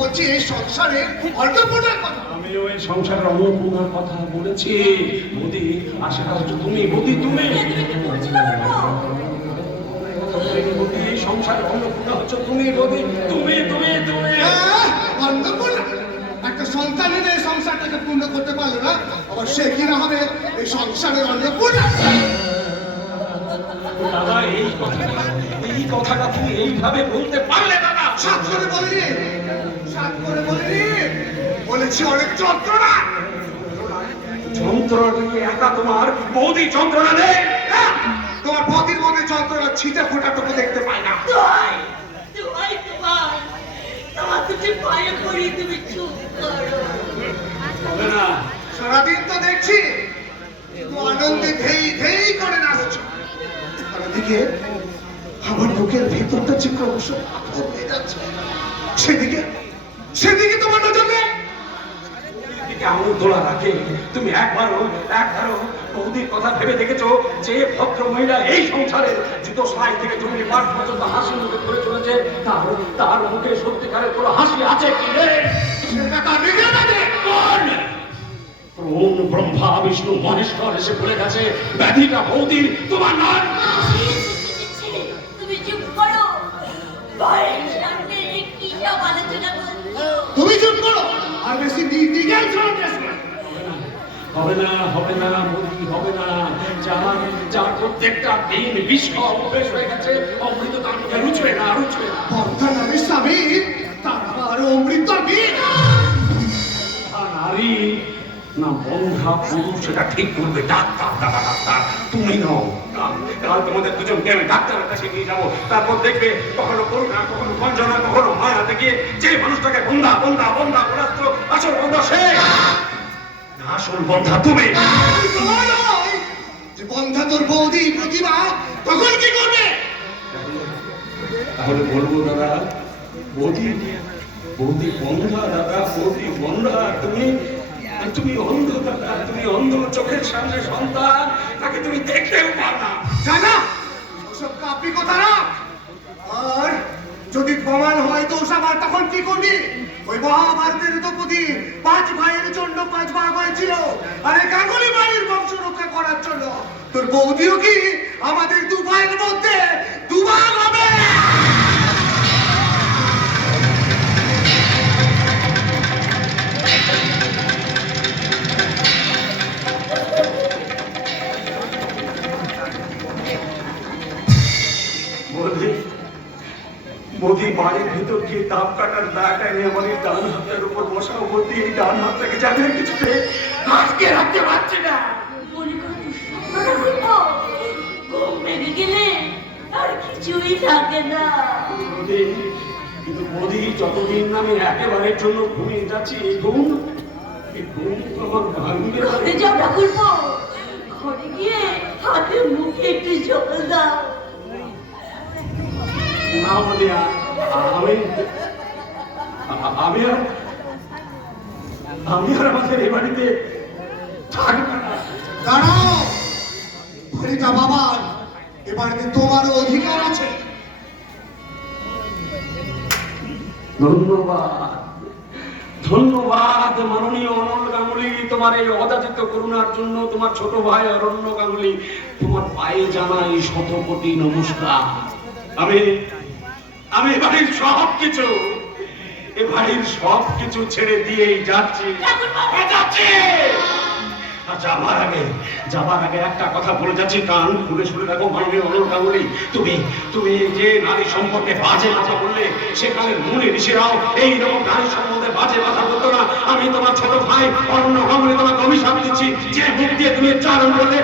বলছি এই সংসারের অন্নপূর্ণার কথা। আমিও এই সংসারের অন্নপূর্ণার কথা বলেছি। মোদি আশীর্বাদ হচ্ছে তুমি, মোদি তুমি। মোদি এই সংসারের অন্নপূর্ণা হচ্ছে তুমি, মোদি তুমি তুমি তুমি। অন্নপূর্ণা একটা সন্তান এনে এই সংসারটাকে পূর্ণ করতে পারলো না, আবার সে কিনা হবে এই সংসারের অন্নপূর্ণা। দাদা এই কথাটা তুমি এইভাবে বলতে পারলে দাদা? সাত করে বলিনি, সাত করে বলিনি, বলেছি অনেক যন্ত্রণা। যন্ত্রণা কি একা তোমার বৌদি যন্ত্রণা নেই? তোমার বৌদির মধ্যে যন্ত্রণা ছিটে ফোটাটুকু দেখতে পাই না। হবে না। সারাদিন তো দেখছি আনন্দে ধেই ধেই করে নাচছ, আর ওদিকে আমার বুকের ভেতরটা যে ক্রমশ পাথর হয়ে যাচ্ছে, সেদিকে সেদিকে তোমার নজর নেই। আঙুল তোলা রাখে তুমি একবারও বৌদির কথা ভেবে দেখেছো যে ভদ্র মহিলা এই সংসারের জুতো সেলাই থেকে জমি পাঠ পর্যন্ত হাসি মুখে করে চলেছে, তার মুখে সত্যিকারের কোনো হাসি আছে কি রে? সেটা তার নিজের কাছে। কোন ক্রোন ব্রহ্মা বিষ্ণু মহেশ্বর এসে বলে গেছে ব্যাধিটা বৌদির, তোমার নয়। তুমি চুপ করো, ভাইয়ের সামনে কি সব আলোচনা করছো? তুমি চুপ করো, আর বেশি দিগাল ছড়াতে আসবে না। হবে না, হবে না মোদি, হবে না। যার প্রত্যেকটা দিন বিশ্ব অভ্যেস হয়ে গেছে, অমৃত তার মুখে রুচবে না। বন্ধা নামে স্বামী, তার আবার অমৃত বীজ। নারী না বন্ধা পুরুষ সেটা ঠিক করবে ডাক্তার। ডাক্তার তুমি নও। কাল তোমাদের দুজনকে আমি ডাক্তারের কাছে নিয়ে যাবো, তারপর দেখবে কখনো করুণা, কখনো বঞ্চনা, কখনো মায়া দেখিয়ে যে মানুষটাকে বন্ধা বলাচ্ছ, আসল বন্ধা সে, আসল বন্ধা তুমি। যে বন্ধা তোর বৌদি প্রতিভা, তখন কি করবে? তাহলে বলবো দাদা, বৌদি বন্ধা, দাদা বৌদি বন্ধা। তুমি অন্ধ দাদা, তুমি অন্ধ। চোখের সামনে সন্তান, তাকে তুমি দেখতেও পার না। জানা ওসব কাপি কথা রাখ। আর যদি প্রমাণ হয় তো ওসব, তখন কি করবি? ওই মহাভারতের দ্রৌপদী 5 ভাইয়ের জন্য 5 ভাগ হয়েছিল, আর এই গাঙ্গুলি বাড়ির বংশ রক্ষা করার জন্য তোর বৌদিও কি আমাদের 2 ভাইয়ের মধ্যে 2 ভাগ হবে? মোদি বাড়ির ভিতর গিয়ে তাপ কাটার দায়টা নিয়ে আমাদের ডান হাতের উপর বসা, মোদি এই ডান হাতটাকে জানিয়ে কিছুতে আজকে রাখতে পারছে না। মনে করো দুঃস্বপ্নটা হইতো, ঘুম ভেঙে গেলে আর কিছুই থাকে না। কিন্তু মোদি যতদিন আমি একেবারের জন্য ঘুমিয়ে যাচ্ছি, এই ঘুম আমার ভাঙবে। ঘরে যাও ঠাকুরপো, ঘরে গিয়ে হাতে মুখে একটু জল দাও। না মোদি, আমি আর আমাদের এই বাড়িতে থাকবো না। দাঁড়াও, হরিতা বাবার এ বাড়িতে তোমারও অধিকার আছে। ধন্যবাদ মাননীয় অনল গাঙ্গুলি, তোমার এই অযাচিত করুণার জন্য। তোমার ছোট ভাই অরণ্য গাঙ্গুলি, তোমার পায়ে জানাই 100 কোটি নমস্কার। আমি এ বাড়ির সব কিছু ছেড়ে দিয়েই যাচ্ছি। যাবার আগে একটা কথা বলে যাচ্ছি, কান খুলে শুনে রাখো মাননীয় অনল গাঙ্গুলি। তুমি যে নারী সম্পর্কে বাজে কথা বললে, সেখানে মুনি ঋষিরাও এইরকম নারী সম্বন্ধে বাজে কথা বলতো না। আমি তোমার ছোট ভাই অরণ্য গাঙ্গুলি তোমাকে অভিশাপ দিচ্ছি, যে মুখ দিয়ে তুমি চারণ করলে